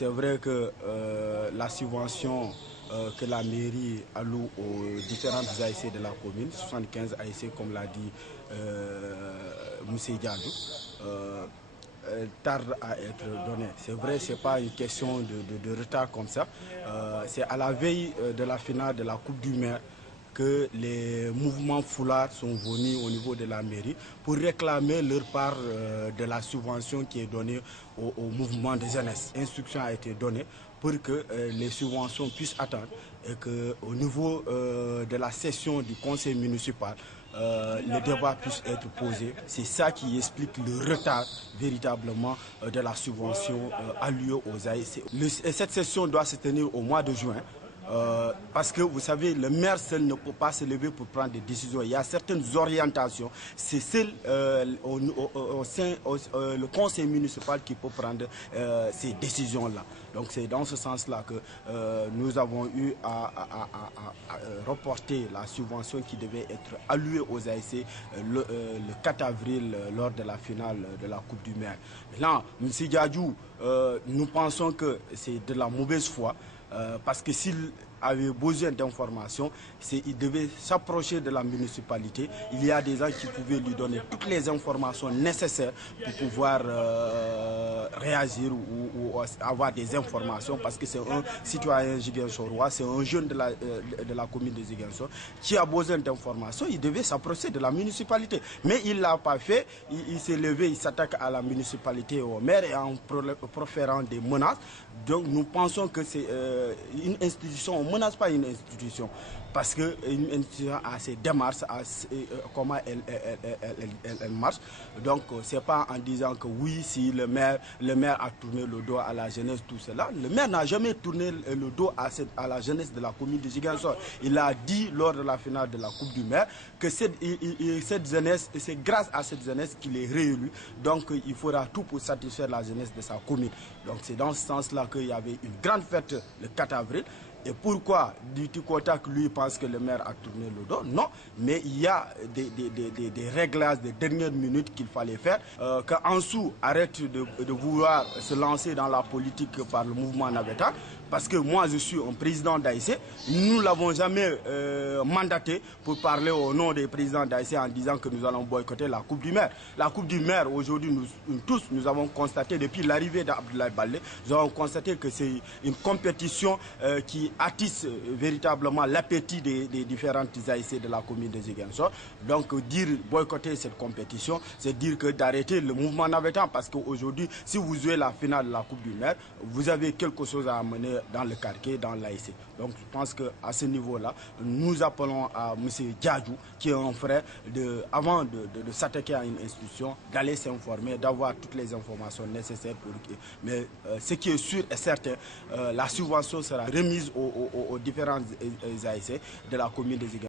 c'est vrai que la subvention que la mairie alloue aux différentes ASC de la commune, 75 ASC comme l'a dit M. Diadou, tarde à être donnée. C'est vrai, ce n'est pas une question de retard comme ça. C'est à la veille de la finale de la Coupe du Maire que les mouvements foulards sont venus au niveau de la mairie pour réclamer leur part de la subvention qui est donnée au mouvement de jeunesse. Instruction a été donnée pour que les subventions puissent attendre et qu'au niveau de la session du conseil municipal, le débat puisse être posé. C'est ça qui explique le retard véritablement de la subvention allouée aux ASC. Cette session doit se tenir au mois de juin. Parce que vous savez, le maire seul ne peut pas se lever pour prendre des décisions. Il y a certaines orientations. C'est seul le conseil municipal qui peut prendre ces décisions-là. Donc c'est dans ce sens-là que nous avons eu à reporter la subvention qui devait être allouée aux ASC le 4 avril lors de la finale de la Coupe du Maire. Là, M. Diadou, nous pensons que c'est de la mauvaise foi. Parce que s'il avait besoin d'informations, il devait s'approcher de la municipalité. Il y a des gens qui pouvaient lui donner toutes les informations nécessaires pour pouvoir réagir ou avoir des informations, parce que c'est un citoyen Ziguinchorois, c'est un jeune de la commune de Ziguinchor qui a besoin d'informations. Il devait s'approcher de la municipalité. Mais il ne l'a pas fait. Il s'est levé, il s'attaque à la municipalité et au maire et en proférant des menaces. Donc nous pensons que c'est une institution, on ne menace pas une institution, parce qu'une institution a ses démarches, comment elle marche. Donc ce n'est pas en disant que oui, si le maire a tourné le dos à la jeunesse, tout cela. Le maire n'a jamais tourné le dos à la jeunesse de la commune de Ziguinchor. Il a dit lors de la finale de la Coupe du Maire que cette jeunesse, c'est grâce à cette jeunesse qu'il est réélu. Donc il fera tout pour satisfaire la jeunesse de sa commune. Donc c'est dans ce sens-là qu'il y avait une grande fête le 4 avril. Et pourquoi Duty Kotak, lui, pense que le maire a tourné le dos? Non, mais il y a des réglages de dernière minute qu'il fallait faire. Qu'Ansou arrête de vouloir se lancer dans la politique par le mouvement Naveta. Parce que moi, je suis un président d'AIC. Nous ne l'avons jamais mandaté pour parler au nom des présidents d'AIC en disant que nous allons boycotter la Coupe du Maire. La Coupe du Maire, aujourd'hui, nous avons constaté, depuis l'arrivée d'Abdoulaye Baldé, nous avons constaté que c'est une compétition qui attise véritablement l'appétit des différentes AIC de la commune de Ziguinchor. Donc, dire boycotter cette compétition, c'est dire que d'arrêter le mouvement Navetan, parce qu'aujourd'hui, si vous jouez la finale de la Coupe du Maire, vous avez quelque chose à amener dans le quartier, dans l'AIC. Donc je pense qu'à ce niveau-là, nous appelons à M. Diadou, qui est un frère, avant de s'attaquer à une institution, d'aller s'informer, d'avoir toutes les informations nécessaires. Mais ce qui est sûr et certain, la subvention sera remise aux différents AIC de la commune de Ziguinchor.